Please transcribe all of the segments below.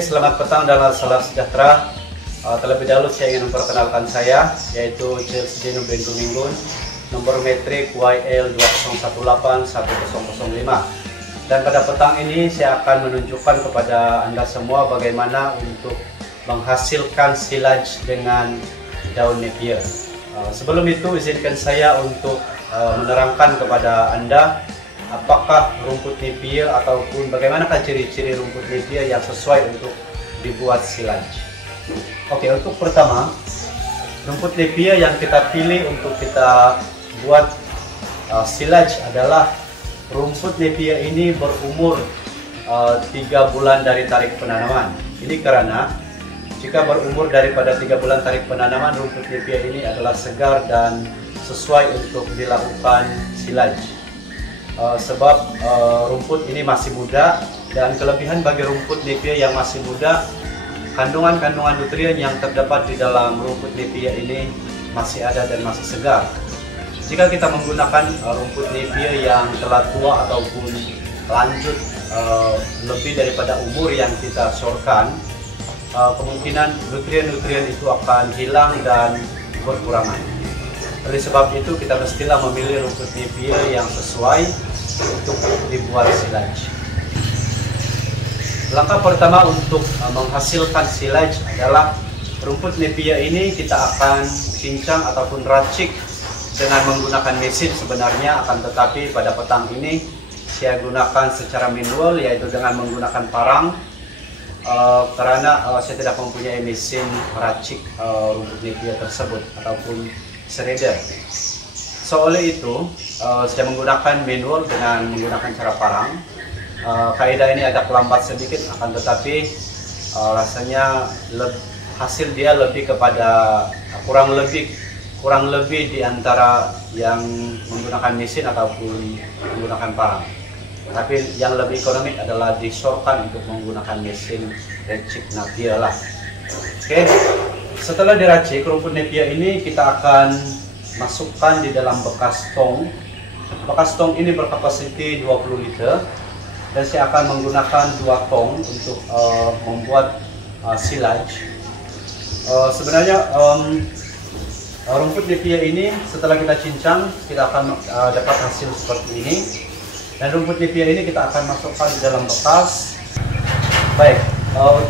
Oke, selamat petang dan salam sejahtera. Terlebih dahulu saya ingin memperkenalkan saya, yaitu Chelsea Dino Bengkuminggun, nomor metrik YL20181005. Dan pada petang ini saya akan menunjukkan kepada Anda semua bagaimana untuk menghasilkan silage dengan daun Napier. Sebelum itu izinkan saya untuk menerangkan kepada Anda apakah rumput Napier ataupun bagaimanakah ciri-ciri rumput Napier yang sesuai untuk dibuat silage. Oke, untuk pertama, rumput Napier yang kita pilih untuk kita buat silage adalah rumput Napier ini berumur 3 bulan dari tarik penanaman. Ini karena jika berumur daripada 3 bulan tarik penanaman, rumput Napier ini adalah segar dan sesuai untuk dilakukan silage. Sebab rumput ini masih muda, dan kelebihan bagi rumput Napier yang masih muda, kandungan-kandungan nutrien yang terdapat di dalam rumput Napier ini masih ada dan masih segar. Jika kita menggunakan rumput Napier yang telah tua ataupun lanjut lebih daripada umur yang kita syorkan, kemungkinan nutrien-nutrien itu akan hilang dan berkurangan. Oleh sebab itu kita mestilah memilih rumput Napier yang sesuai untuk dibuat silage. Langkah pertama untuk menghasilkan silage adalah rumput Napier ini kita akan cincang ataupun racik dengan menggunakan mesin sebenarnya, akan tetapi pada petang ini saya gunakan secara manual, yaitu dengan menggunakan parang, karena saya tidak mempunyai mesin racik rumput Napier tersebut ataupun shredder. So oleh itu saya menggunakan manual dengan menggunakan cara parang. Kaidah ini agak lambat sedikit, akan tetapi rasanya hasil dia lebih kepada kurang lebih di antara yang menggunakan mesin ataupun menggunakan parang. Tapi yang lebih ekonomik adalah disorkan untuk menggunakan mesin racik Napier lah. Oke, setelah diracik rumput Napier ini kita akan masukkan di dalam bekas tong. Bekas tong ini berkapasiti 20 liter dan saya akan menggunakan 2 tong untuk membuat silage. Sebenarnya rumput Napier ini setelah kita cincang kita akan dapat hasil seperti ini, dan rumput Napier ini kita akan masukkan di dalam bekas. Baik,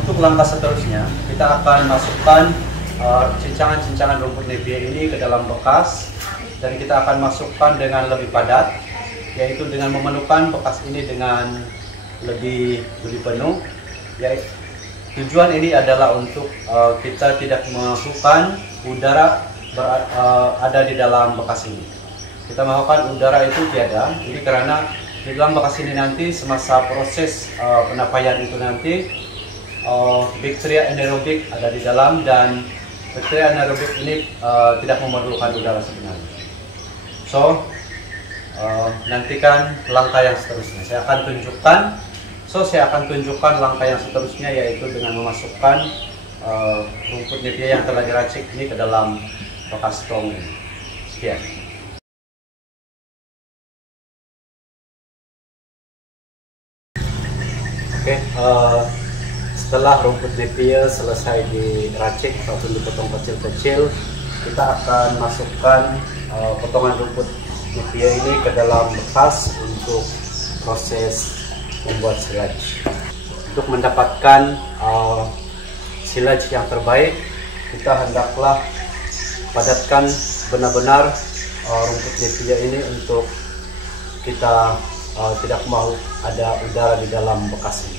untuk langkah seterusnya kita akan masukkan cincangan-cincangan rumput Napier ini ke dalam bekas, dan kita akan masukkan dengan lebih padat, yaitu dengan memenuhkan bekas ini dengan lebih penuh. Ya, tujuan ini adalah untuk kita tidak memasukkan udara ada di dalam bekas ini. Kita maukan udara itu tiada, jadi karena di dalam bekas ini nanti semasa proses penapaian itu nanti bakteri anaerobik ada di dalam, dan bakteri anaerobik ini tidak memerlukan udara sebenarnya. So, nantikan langkah yang seterusnya. Saya akan tunjukkan langkah yang seterusnya, yaitu dengan memasukkan rumput Napier yang telah diracik ini ke dalam bekas tong ini. Sekian. Oke, setelah rumput Napier selesai diracik ataupun dipotong kecil-kecil, kita akan masukkan potongan rumput Napier ini ke dalam bekas untuk proses membuat silage. Untuk mendapatkan silage yang terbaik, kita hendaklah padatkan benar-benar rumput Napier ini untuk kita tidak mau ada udara di dalam bekas ini.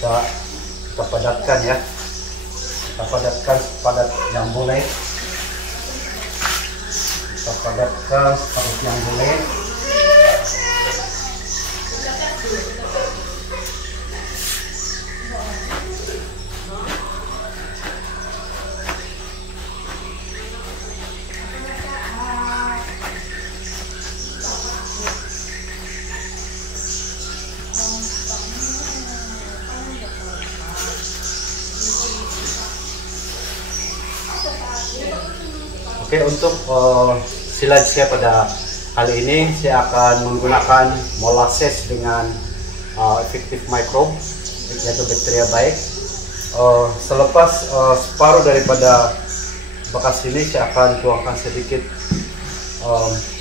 Kita padatkan ya, kita padatkan sepadat yang boleh, kita padatkan sepadat yang boleh. Oke, untuk silage saya pada kali ini saya akan menggunakan molasses dengan efektif microbe, yaitu bakteria baik. Selepas separuh daripada bekas ini saya akan tuangkan sedikit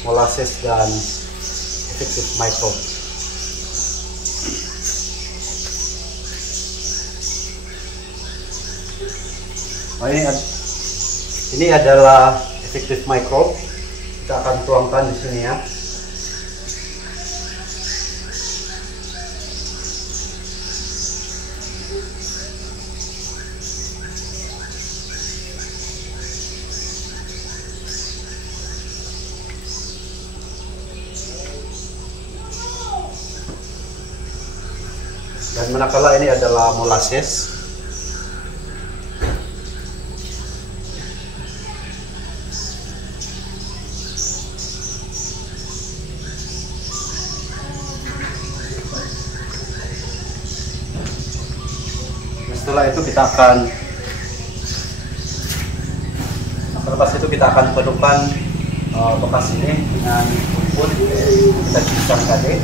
molasses dan efektif microbe. Ini adalah efektif microbe. Kita akan tuangkan di sini ya. Dan manakala ini adalah molasses, setelah itu kita akan penuhkan bekas ini dengan rumput kita cincang tadi.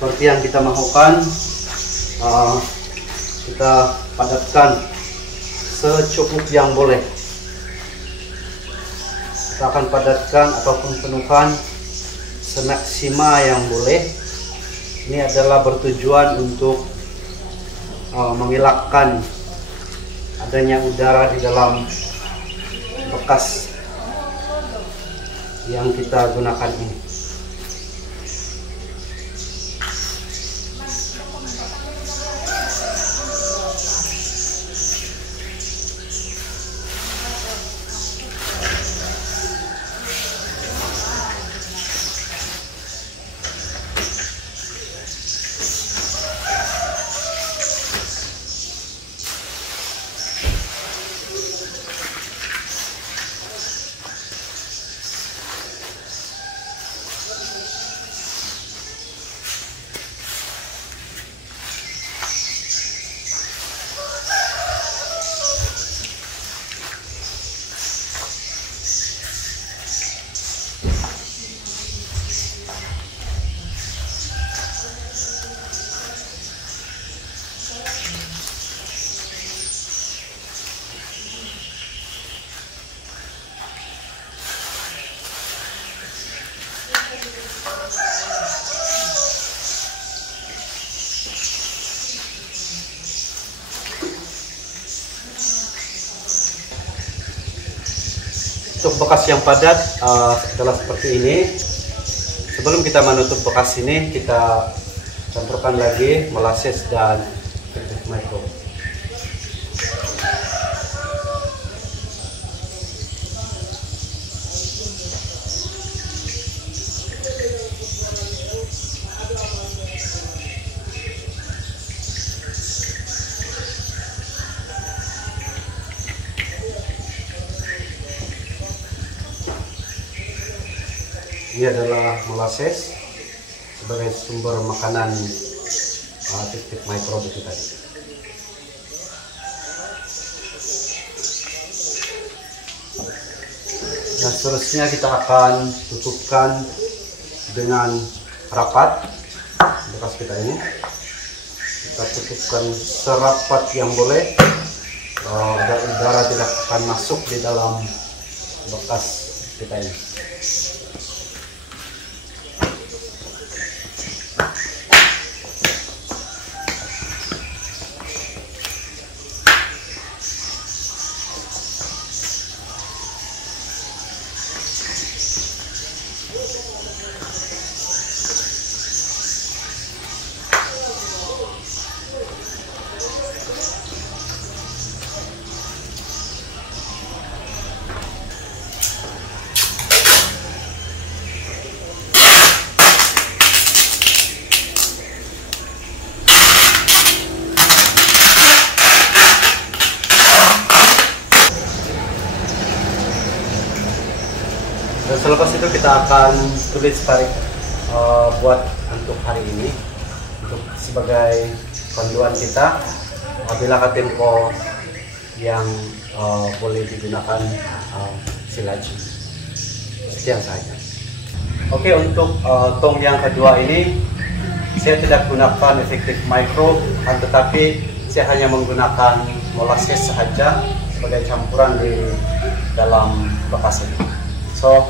Seperti yang kita mahukan, kita padatkan secukup yang boleh. Kita akan padatkan ataupun penuhkan semaksimal yang boleh. Ini adalah bertujuan untuk mengelakkan adanya udara di dalam bekas yang kita gunakan ini. Untuk bekas yang padat adalah seperti ini. Sebelum kita menutup bekas ini, kita campurkan lagi molasses dan efektif microbe. Ini adalah molasses sebagai sumber makanan efektif microbe itu tadi. Dan seterusnya kita akan tutupkan dengan rapat bekas kita ini. Kita tutupkan serapat yang boleh agar udara tidak akan masuk di dalam bekas kita ini. Dan selepas itu kita akan tulis tarik buat untuk hari ini untuk sebagai panduan kita apabila tempo yang boleh digunakan silaj. Sekian saja. Oke, untuk tong yang kedua ini saya tidak gunakan efektif micro, tetapi saya hanya menggunakan molasses saja sebagai campuran di dalam bekas ini. So,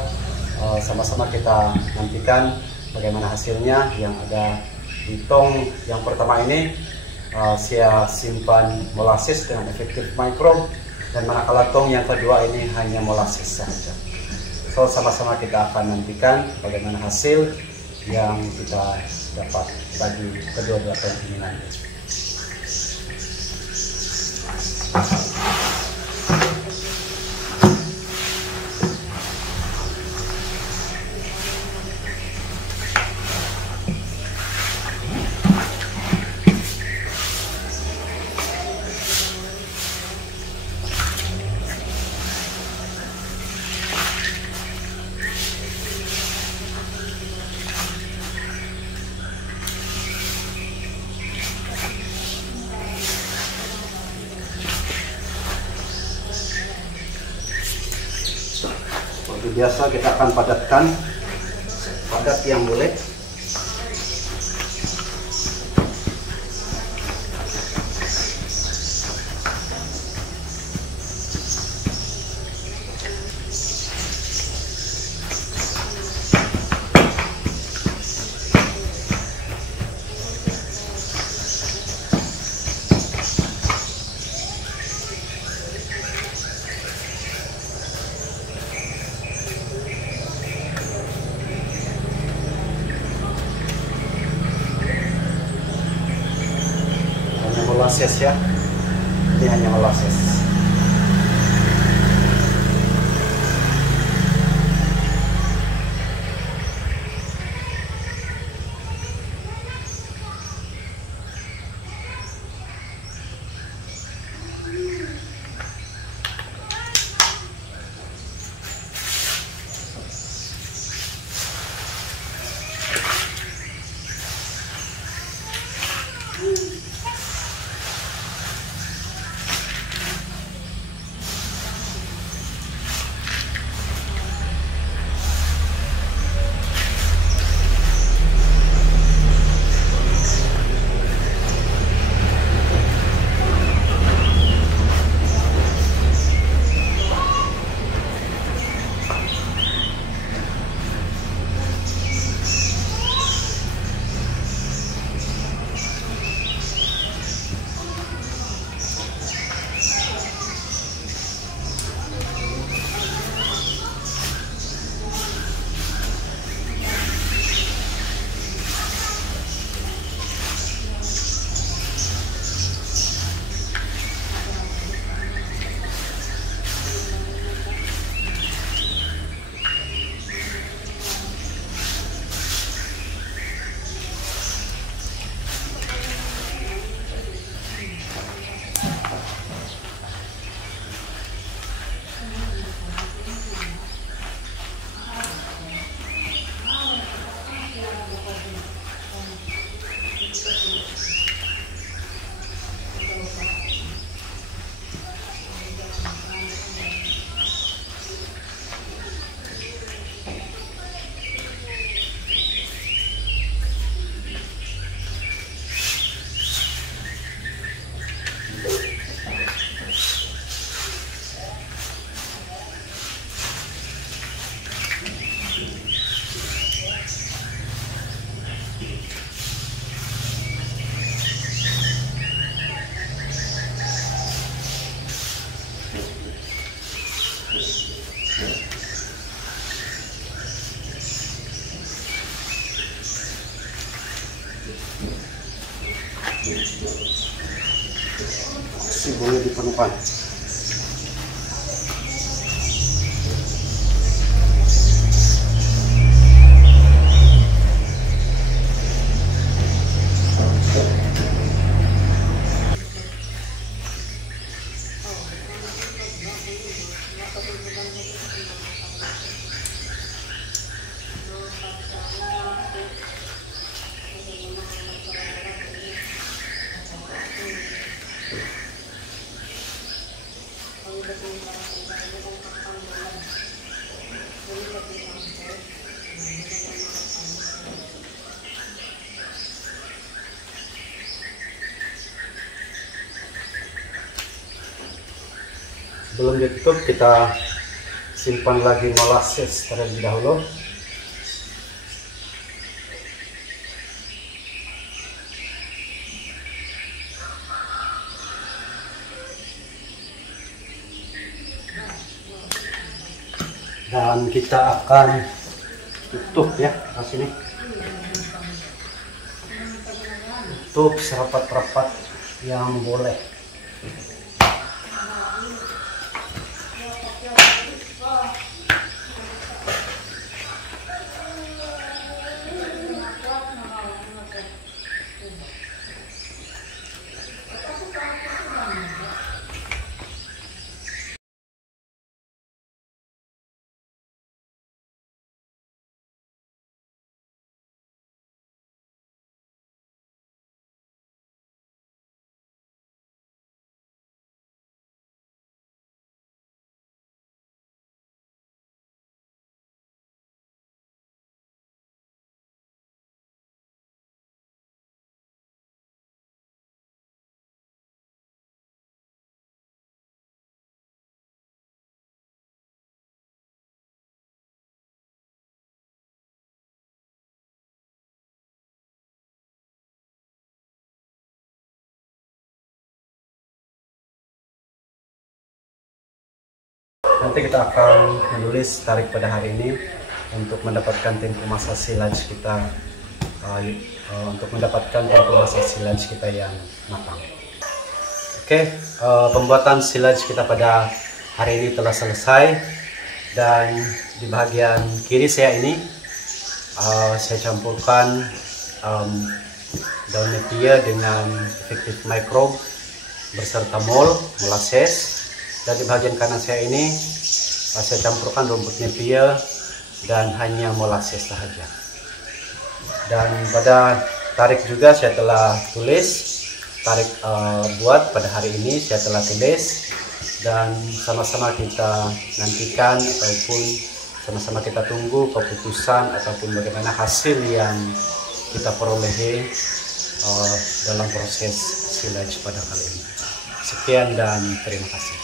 sama-sama kita nantikan bagaimana hasilnya. Yang ada di tong yang pertama ini saya simpan molasses dengan efektif micro, dan manakala tong yang kedua ini hanya molasses saja. So, sama-sama kita akan nantikan bagaimana hasil yang kita dapat bagi kedua-dua tong ini nanti. Seperti biasa kita akan padatkan, padat yang boleh. Molasses ya, ini hanya molasses. Si boleh diperlukan. Sebelum ditutup, kita simpan lagi molasses terlebih dahulu. Dan kita akan tutup ya di sini. Tutup serapat-rapat yang boleh. Nanti kita akan menulis tarik pada hari ini untuk mendapatkan tempo masa silaj kita, untuk mendapatkan tempo masa silaj kita yang matang. Oke, pembuatan silaj kita pada hari ini telah selesai, dan di bagian kiri saya ini saya campurkan daun nepia dengan efektif microbe beserta molasses. Dan di bagian kanan saya ini saya campurkan rumput nepia dan hanya molasses saja. Dan pada tarik juga saya telah tulis tarik buat pada hari ini, saya telah tulis, dan sama-sama kita nantikan ataupun sama-sama kita tunggu keputusan ataupun bagaimana hasil yang kita perolehi dalam proses silaj pada kali ini. Sekian dan terima kasih.